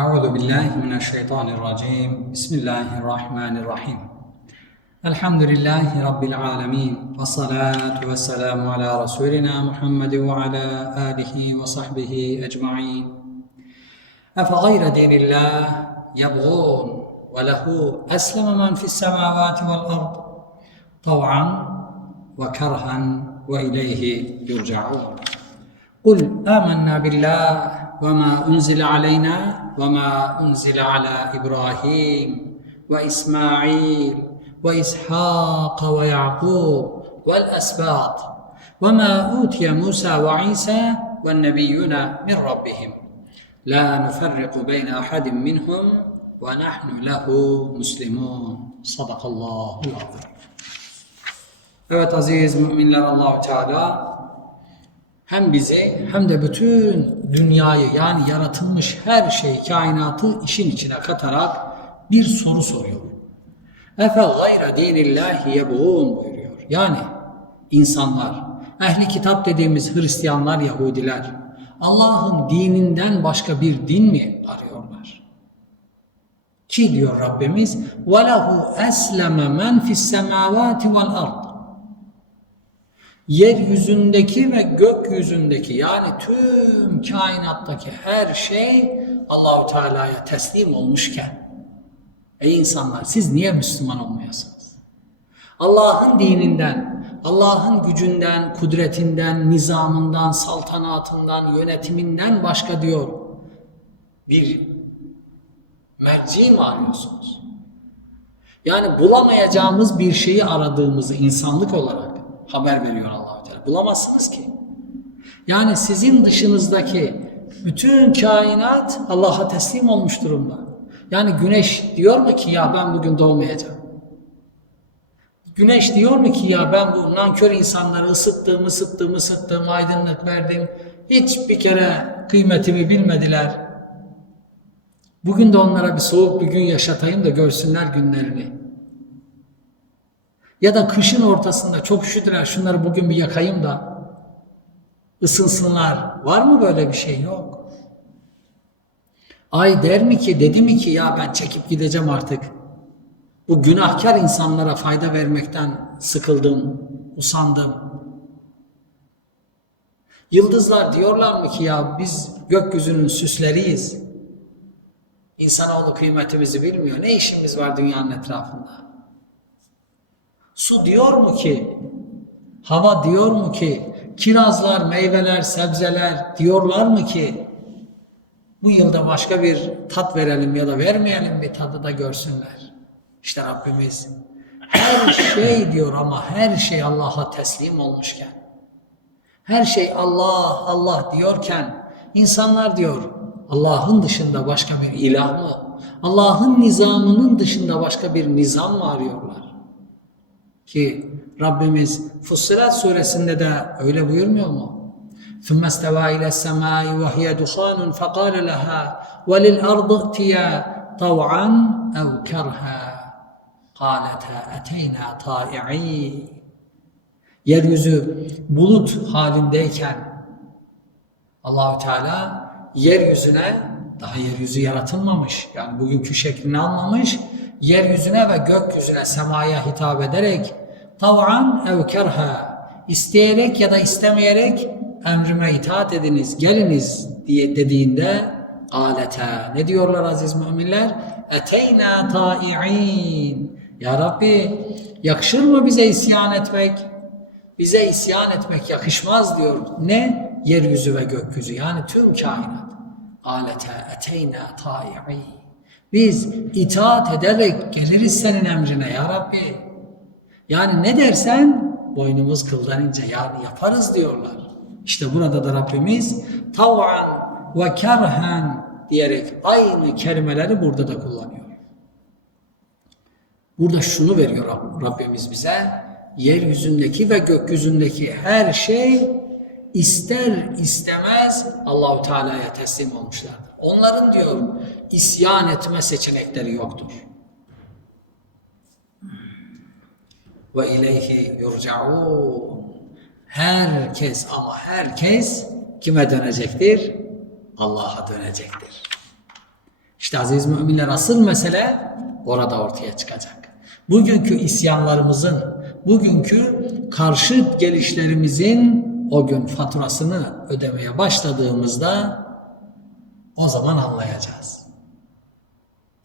أعوذ بالله من الشيطان الرجيم. بسم الله الرحمن الرحيم. الحمد لله رب العالمين والصلاة والسلام على رسولنا محمد وعلى آله وصحبه أجمعين. أفغير دين الله يبغون وله أسلم من في السماوات والأرض طوعا وكرها وإليه يرجعون. قل آمنا بالله وما أنزل علينا وما أنزل على إبراهيم وإسماعيل وإسحاق ويعقوب والأسباط وما أوتي موسى وعيسى والنبيون من ربهم. لا نفرق بين أحد منهم ونحن له مسلمون. صدق الله العظيم. Evet aziz müminler Allahu Teala hem bizi hem de bütün dünyayı yani yaratılmış her şey kainatı işin içine katarak bir soru soruyor. Efe gayre dinillahi yebğun buyuruyor. Yani insanlar, ehli kitap dediğimiz Hristiyanlar, Yahudiler Allah'ın dininden başka bir din mi arıyorlar? Ki diyor Rabbimiz وَلَهُ أَسْلَمَ مَنْ فِي السَّمَاوَاتِ وَالْأَرْضِ yeryüzündeki ve gökyüzündeki yani tüm kainattaki her şey Allahu Teala'ya teslim olmuşken ey insanlar siz niye Müslüman olmuyorsunuz? Allah'ın dininden, Allah'ın gücünden, kudretinden, nizamından, saltanatından, yönetiminden başka diyor bir merci mi arıyorsunuz? Yani bulamayacağımız bir şeyi aradığımızı insanlık olarak haber veriyor Allahu Teala. Bulamazsınız ki. Yani sizin dışınızdaki bütün kainat Allah'a teslim olmuş durumda. Yani güneş diyor mu ki ya ben bugün doğmayacağım. Güneş diyor mu ki ya ben bu nankör insanları ısıttım, ısıttım, ısıttım, aydınlık verdim. Hiç bir kere kıymetimi bilmediler. Bugün de onlara bir soğuk bir gün yaşatayım da görsünler günlerini. Ya da kışın ortasında çok üşüdüler şunları bugün bir yakayım da ısınsınlar. Var mı böyle bir şey? Yok. Ay der mi ki dedi mi ki ya ben çekip gideceğim artık. Bu günahkar insanlara fayda vermekten sıkıldım, usandım. Yıldızlar diyorlar mı ki ya biz gökyüzünün süsleriyiz. İnsanoğlu kıymetimizi bilmiyor. Ne işimiz var dünyanın etrafında? Su diyor mu ki, hava diyor mu ki, kirazlar, meyveler, sebzeler diyorlar mı ki, bu yılda başka bir tat verelim ya da vermeyelim bir tadı da görsünler. İşte Rabbimiz her şey diyor ama her şey Allah'a teslim olmuşken, her şey Allah Allah diyorken, insanlar diyor Allah'ın dışında başka bir ilah mı? Allah'ın nizamının dışında başka bir nizam mı arıyorlar? Ki Rabbimiz Fussilet suresinde de öyle buyurmuyor mu? ثُمَّ اسْتَوَى إِلَى السَّمَاءِ وَهِيَ دُخَانٌ فَقَالَ لَهَا وَلِلْأَرْضِ ائْتِيَا طَوْعًا أَوْ كَرْهًا قَالَتَا أَتَيْنَا طَائِعِينَ Yeryüzü bulut halindeyken Allahu Teala yeryüzüne daha yeryüzü yaratılmamış yani bugünkü şeklini almamış yeryüzüne ve gökyüzüne semaya hitap ederek tav'an ev kerha isteyerek ya da istemeyerek emrime itaat ediniz geliniz diye dediğinde alete ne diyorlar aziz müminler? Eteyna ta'i'in ya Rabbi yakışır mı bize isyan etmek? Bize isyan etmek yakışmaz diyor. Ne? Yeryüzü ve gökyüzü yani tüm kainat. Alete eteyna ta'i'in biz itaat ederek geliriz senin emrine ya Rabbi. Yani ne dersen boynumuz kıldan ince yani yaparız diyorlar. İşte burada da Rabbimiz tav'an ve kerhen diyerek aynı kelimeleri burada da kullanıyor. Burada şunu veriyor Rabbimiz bize. Yeryüzündeki ve gökyüzündeki her şey ister istemez Allahu Teala'ya teslim olmuşlardır. Onların diyor isyan etme seçenekleri yoktur. Ve ileyhi yurcaun. Herkes ama herkes kime dönecektir? Allah'a dönecektir. İşte aziz müminler asıl mesele orada ortaya çıkacak. Bugünkü isyanlarımızın, bugünkü karşıt gelişlerimizin o gün faturasını ödemeye başladığımızda o zaman anlayacağız.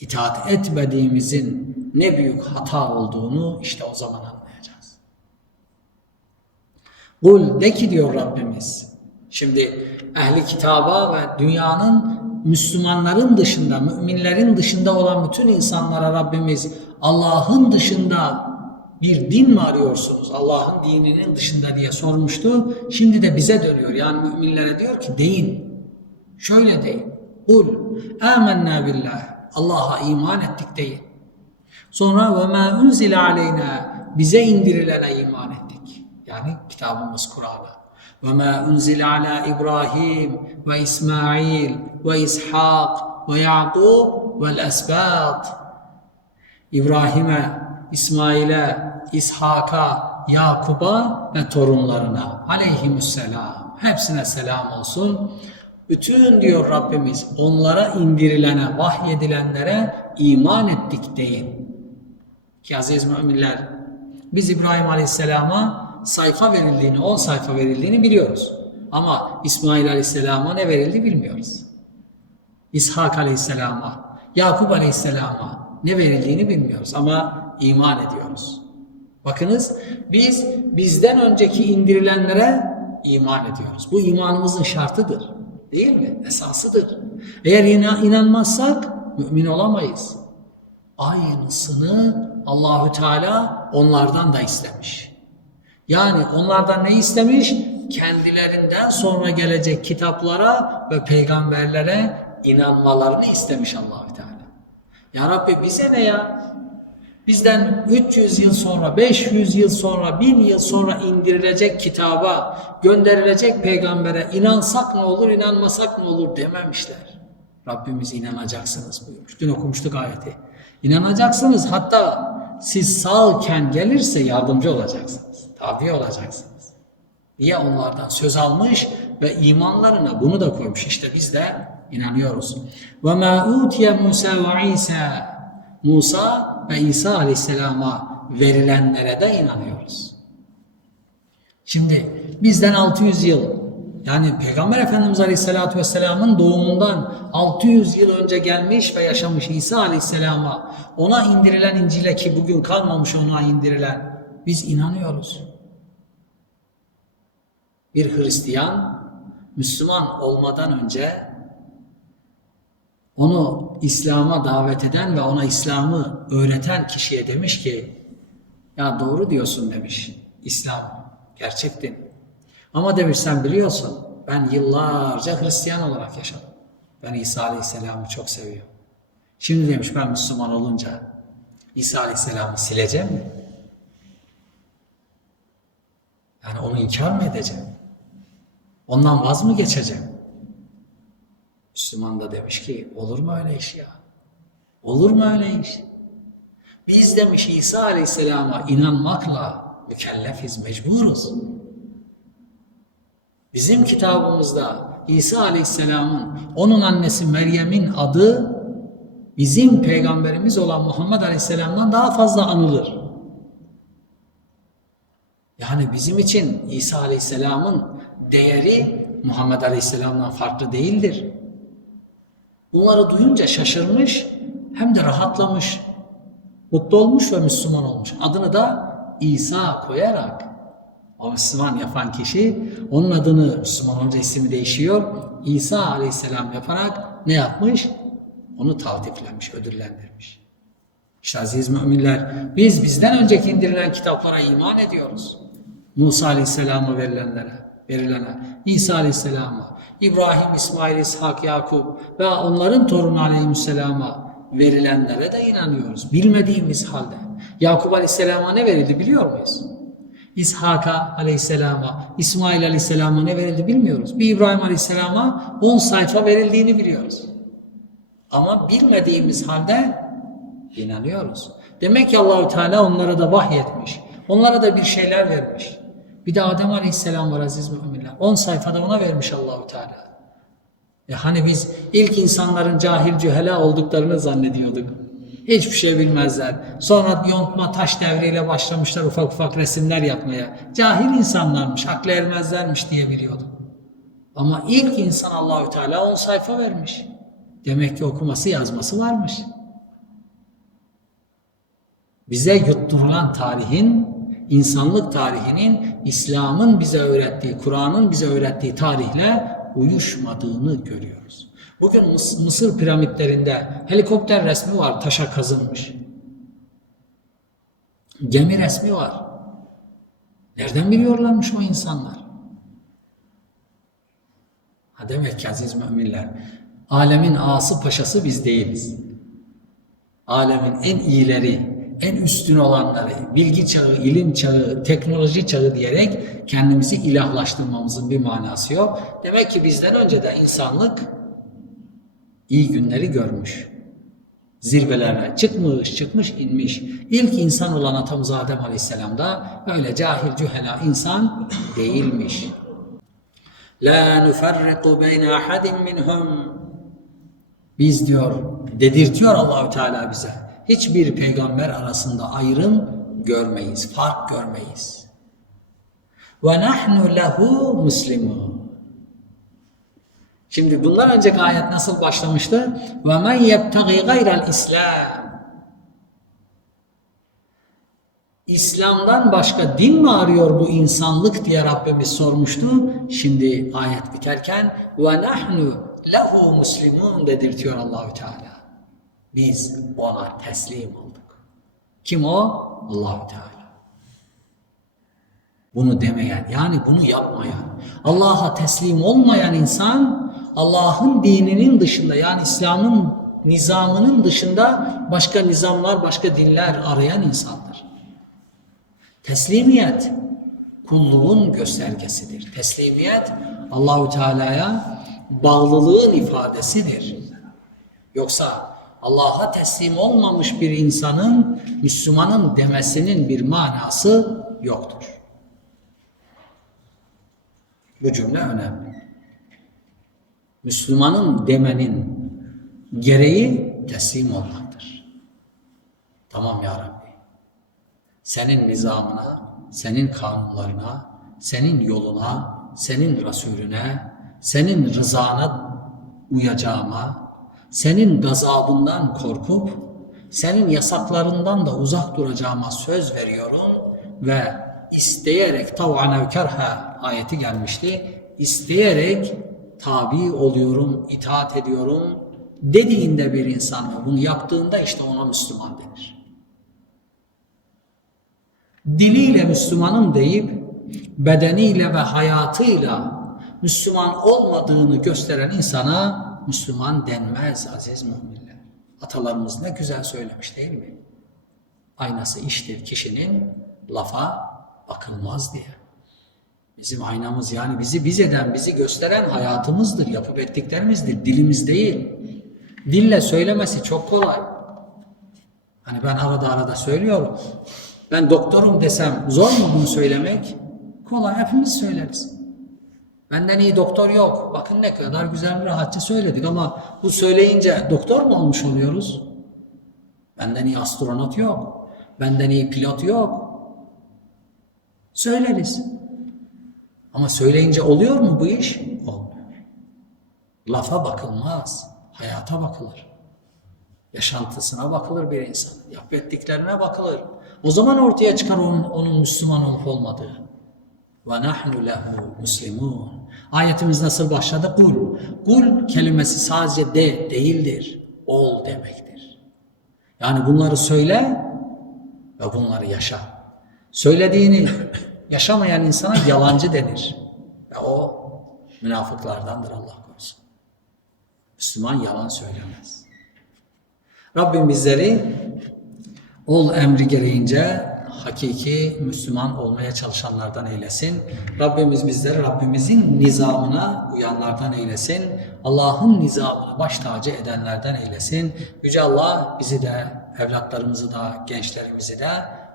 İtaat etmediğimizin ne büyük hata olduğunu işte o zaman anlayacağız. Kul de ki diyor Rabbimiz. Şimdi ehli kitaba ve dünyanın Müslümanların dışında, müminlerin dışında olan bütün insanlara Rabbimiz Allah'ın dışında bir din mi arıyorsunuz? Allah'ın dininin dışında diye sormuştu. Şimdi de bize dönüyor. Yani müminlere diyor ki deyin. Şöyle deyin. Kul amennâ billah. Allah'a iman ettik deyin. Sonra ve ma unzile aleyna bize indirilene iman ettik. Yani kitabımız Kur'an'a. Ve ma unzile ala İbrahim ve İsmail ve İshak ve Yaqub ve esbat. İbrahim'e, İsmail'e, İshak'a, Yakub'a ve torunlarına aleyhisselam. Hepsine selam olsun. Bütün diyor Rabbimiz onlara indirilene, vahyedilenlere iman ettik deyin. Ki aziz müminler biz İbrahim Aleyhisselam'a sayfa verildiğini, 10 sayfa verildiğini biliyoruz. Ama İsmail Aleyhisselam'a ne verildi bilmiyoruz. İshak Aleyhisselam'a, Yakup Aleyhisselam'a ne verildiğini bilmiyoruz ama iman ediyoruz. Bakınız biz bizden önceki indirilenlere iman ediyoruz. Bu imanımızın şartıdır. Değil mi? Esasıdır. Eğer ina- inanmazsak mümin olamayız. Aynısını Allahü Teala onlardan da istemiş. Yani onlardan ne istemiş? Kendilerinden sonra gelecek kitaplara ve peygamberlere inanmalarını istemiş Allahü Teala. Ya Rabbi bize ne ya? Bizden 300 yıl sonra, 500 yıl sonra, 1000 yıl sonra indirilecek kitaba, gönderilecek peygambere inansak ne olur, inanmasak ne olur dememişler. Rabbimiz inanacaksınız buyurmuş. Dün okumuştuk ayeti. İnanacaksınız hatta siz sağken gelirse yardımcı olacaksınız. Tabi olacaksınız. Niye onlardan söz almış ve imanlarına bunu da koymuş. İşte biz de inanıyoruz. Ve ma utiye Musa ve İsa Musa ve İsa Aleyhisselam'a verilenlere de inanıyoruz. Şimdi bizden 600 yıl yani Peygamber Efendimiz Aleyhisselatü Vesselam'ın doğumundan 600 yıl önce gelmiş ve yaşamış İsa Aleyhisselam'a ona indirilen İncil'e ki bugün kalmamış ona indirilen biz inanıyoruz. Bir Hristiyan Müslüman olmadan önce onu İslam'a davet eden ve ona İslam'ı öğreten kişiye demiş ki ya doğru diyorsun demiş İslam gerçek din. Ama demiş sen biliyorsun ben yıllarca Hristiyan olarak yaşadım. Ben İsa Aleyhisselam'ı çok seviyorum. Şimdi demiş ben Müslüman olunca İsa Aleyhisselam'ı sileceğim mi? Yani onu inkar mı edeceğim? Ondan vaz mı geçeceğim? Müslüman da demiş ki olur mu öyle iş ya? Olur mu öyle iş? Biz demiş İsa Aleyhisselam'a inanmakla mükellefiz, mecburuz. Bizim kitabımızda İsa Aleyhisselam'ın, onun annesi Meryem'in adı bizim peygamberimiz olan Muhammed Aleyhisselam'dan daha fazla anılır. Yani bizim için İsa Aleyhisselam'ın değeri Muhammed Aleyhisselam'dan farklı değildir. Bunları duyunca şaşırmış hem de rahatlamış. Mutlu olmuş ve Müslüman olmuş. Adını da İsa koyarak o Müslüman yapan kişi onun adını Müslüman olunca ismi değişiyor. İsa Aleyhisselam yaparak ne yapmış? Onu taltiflemiş, ödüllendirmiş. İşte aziz müminler biz bizden önceki indirilen kitaplara iman ediyoruz. Musa Aleyhisselam'a verilenlere, verilene, İsa Aleyhisselam'a, İbrahim, İsmail, İshak, Yakup ve onların torunu Aleyhisselam'a verilenlere de inanıyoruz. Bilmediğimiz halde. Yakup Aleyhisselam'a ne verildi biliyor muyuz? İshak'a Aleyhisselam'a, İsmail Aleyhisselam'a ne verildi bilmiyoruz. Bir İbrahim Aleyhisselam'a 10 sayfa verildiğini biliyoruz. Ama bilmediğimiz halde inanıyoruz. Demek ki Allahü Teala onlara da vahyetmiş. Onlara da bir şeyler vermiş. Bir de Adem Aleyhisselam var aziz müminler. 10 sayfada ona vermiş Allahü Teala. E hani biz ilk insanların cahil cühela olduklarını zannediyorduk. Hiçbir şey bilmezler. Sonra yontma taş devriyle başlamışlar ufak ufak resimler yapmaya. Cahil insanlarmış, akla ermezlermiş diye biliyorduk. Ama ilk insan Allahü Teala 10 sayfa vermiş. Demek ki okuması yazması varmış. Bize yutturulan tarihin, insanlık tarihinin, İslam'ın bize öğrettiği, Kur'an'ın bize öğrettiği tarihle uyuşmadığını görüyoruz. Bugün Mıs- Mısır piramitlerinde helikopter resmi var, taşa kazınmış. Gemi resmi var. Nereden biliyorlarmış o insanlar? Ha demek ki aziz müminler, alemin ağası paşası biz değiliz. Alemin en iyileri, en üstün olanları, bilgi çağı, ilim çağı, teknoloji çağı diyerek kendimizi ilahlaştırmamızın bir manası yok. Demek ki bizden önce de insanlık iyi günleri görmüş. Zirvelerine çıkmış, çıkmış, inmiş. İlk insan olan atamız Adem Aleyhisselam da öyle cahil cühela insan değilmiş. La nufarriku beyne ahadin minhum. Biz diyor, dedirtiyor Allahü Teala bize. Hiçbir peygamber arasında ayrım görmeyiz, fark görmeyiz. Ve nahnu lehu muslimun. Şimdi bundan önceki ayet nasıl başlamıştı? Men yebtagi gayrel İslam. İslam'dan başka din mi arıyor bu insanlık diye Rabbimiz sormuştu. Şimdi ayet biterken ve nahnu lehu muslimun dedirtiyor Allahü Teala. Biz ona teslim olduk. Kim o? Allahü Teala. Bunu demeyen, yani bunu yapmayan, Allah'a teslim olmayan insan Allah'ın dininin dışında yani İslam'ın nizamının dışında başka nizamlar, başka dinler arayan insandır. Teslimiyet kulluğun göstergesidir. Teslimiyet Allahü Teala'ya bağlılığın ifadesidir. Yoksa Allah'a teslim olmamış bir insanın Müslümanın demesinin bir manası yoktur. Bu cümle önemli. Müslümanın demenin gereği teslim olmaktır. Tamam ya Rabbi. Senin nizamına, senin kanunlarına, senin yoluna, senin Resulüne, senin rızana uyacağıma, senin gazabından korkup, senin yasaklarından da uzak duracağıma söz veriyorum ve isteyerek tav'ane kerha ayeti gelmişti. İsteyerek tabi oluyorum, itaat ediyorum dediğinde bir insan ve bunu yaptığında işte ona Müslüman denir. Diliyle Müslümanım deyip bedeniyle ve hayatıyla Müslüman olmadığını gösteren insana Müslüman denmez aziz müminler. Atalarımız ne güzel söylemiş değil mi? Aynası iştir kişinin lafa bakılmaz diye. Bizim aynamız yani bizi biz eden, bizi gösteren hayatımızdır, yapıp ettiklerimizdir, dilimiz değil. Dille söylemesi çok kolay. Hani ben arada arada söylüyorum. Ben doktorum desem zor mu bunu söylemek? Kolay, hepimiz söyleriz. Benden iyi doktor yok. Bakın ne kadar güzel rahatça söyledik ama bu söyleyince doktor mu olmuş oluyoruz? Benden iyi astronot yok. Benden iyi pilot yok. Söyleriz. Ama söyleyince oluyor mu bu iş? Olmuyor. Lafa bakılmaz. Hayata bakılır. Yaşantısına bakılır bir insan. Yap ettiklerine bakılır. O zaman ortaya çıkar onun, onun Müslüman olup olmadığı. Ve nahnu lehu muslimun. Ayetimiz nasıl başladı? Kul. Kul kelimesi sadece de değildir. Ol demektir. Yani bunları söyle ve bunları yaşa. Söylediğini yaşamayan insana yalancı denir. Ve o münafıklardandır Allah korusun. Müslüman yalan söylemez. Rabbim bizleri ol emri gereğince hakiki Müslüman olmaya çalışanlardan eylesin. Rabbimiz bizleri Rabbimizin nizamına uyanlardan eylesin. Allah'ın nizamını baş tacı edenlerden eylesin. Yüce Allah bizi de, evlatlarımızı da, gençlerimizi de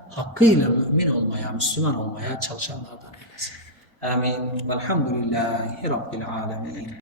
hakkıyla mümin olmaya, Müslüman olmaya çalışanlardan eylesin. Amin. Velhamdülillahi Rabbil alemin.